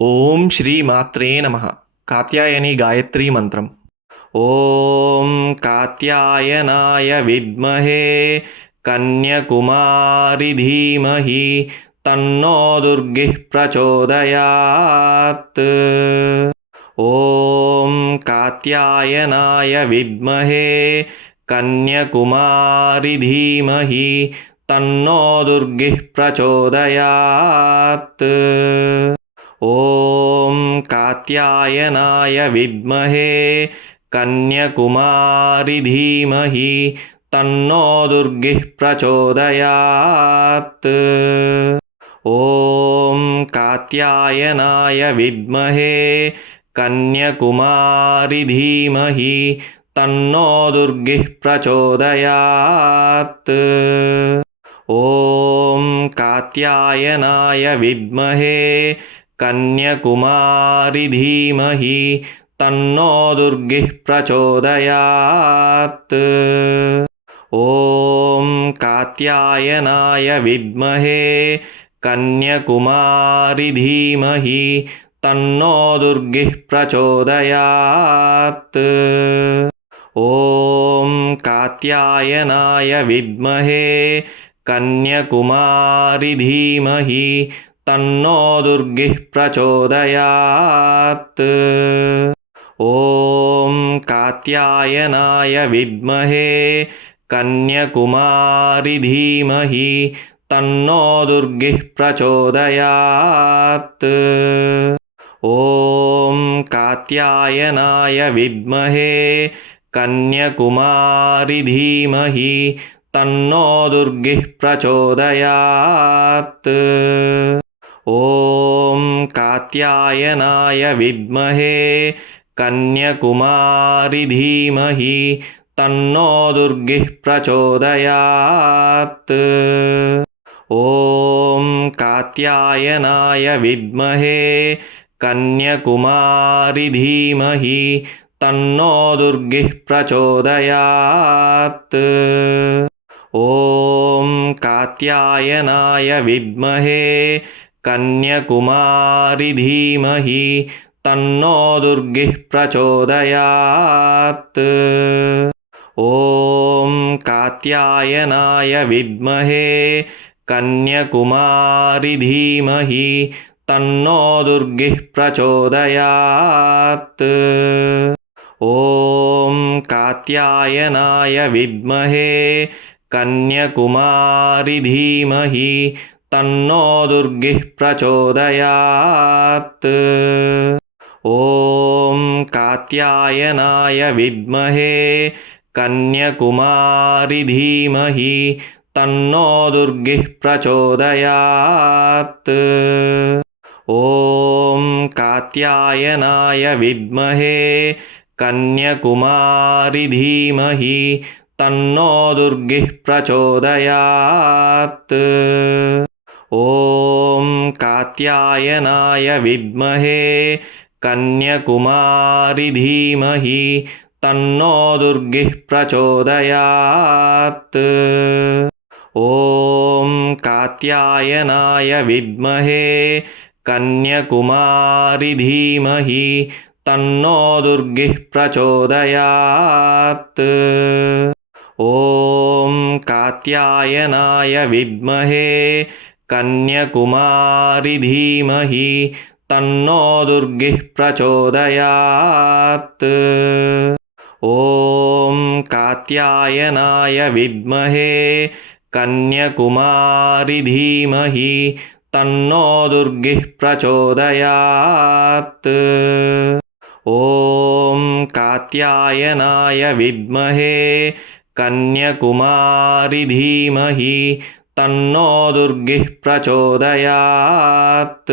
ఓం శ్రీ మాత్రే నమః. కాత్యాయని గాయత్రీ మంత్రం. ఓం కాత్యాయనాయ విద్మహే కన్యకుమారి ధీమహి తన్నో దుర్గిః ప్రచోదయాత్. ఓం కాత్యాయనాయ విద్మహే కన్యకుమారి ధీమహి తన్నో దుర్గిః ప్రచోదయాత్. ఓం కాత్యాయనాయ విద్మహే కన్యకుమారి ధీమహి తన్నో దుర్గిః ప్రచోదయాత్. ఓం కాత్యాయనాయ విద్మహే కన్యకుమారి ధీమహి తన్నో దుర్గిః ప్రచోదయాత్. ఓం కాత్యాయనాయ విద్మహే కన్యకుమారి ధీమహి తన్నో దుర్గిః ప్రచోదయాత్. ఓం కాత్యాయనాయ విద్మహే కన్యకుమారి ధీమహి తన్నో దుర్గిః ప్రచోదయాత్. ఓం కాత్యాయనాయ విద్మహే కన్యకుమారి ధీమహి తన్నో దుర్గిః ప్రచోదయాత్. ఓం కాత్యాయనాయ విద్మహే కన్యకుమారి ధీమహి తన్నో దుర్గిః ప్రచోదయాత్. ఓం కాత్యాయనాయ విద్మహే కన్యకుమారి ధీమహి తన్నో దుర్గిః ప్రచోదయాత్. ఓం కాత్యాయనాయ విద్మహే కన్యకుమారి ధీమహి తన్నో దుర్గిః ప్రచోదయాత్. ఓం కాత్యాయనాయ విద్మహే కన్యకుమారి ధీమహి తన్నో దుర్గిః ప్రచోదయాత్. ఓం కాత్యాయనాయ విద్మహే కన్యకుమారి ధీమహి తన్నో దుర్గిః ప్రచోదయాత్. ఓం కాత్యాయనాయ విద్మహే కన్యకుమారి ధీమహి తన్నో దుర్గిః ప్రచోదయాత్. ఓం కాత్యాయనాయ విద్మహే కన్యకుమారి ధీమహి తన్నో దుర్గిః ప్రచోదయాత్. ఓం కాత్యాయనాయ విద్మహే కన్యకుమారి ధీమహి తన్నో దుర్గిః ప్రచోదయాత్. ఓం కాత్యాయనాయ విద్మహే కన్యకుమారి ధీమహి తన్నో దుర్గిః ప్రచోదయాత్. ఓం కాత్యాయనాయ విద్మహే కన్యకుమారి ధీమహి తన్నో దుర్గిః ప్రచోదయాత్. ఓం కాత్యాయనాయ విద్మహే కన్యకుమారి ధీమహి తన్నో దుర్గిః ప్రచోదయాత్. ఓం కాత్యాయనాయ విద్మహే కన్యకుమారి ధీమహి తన్నో దుర్గిః ప్రచోదయాత్. ఓం కాత్యాయనాయ విద్మహే కన్యకుమారి ధీమహి తన్నో దుర్గిః ప్రచోదయాత్. ఓం కాత్యాయనాయ విద్మహే కన్యకుమారి ధీమహి తన్నో దుర్గిః ప్రచోదయాత్.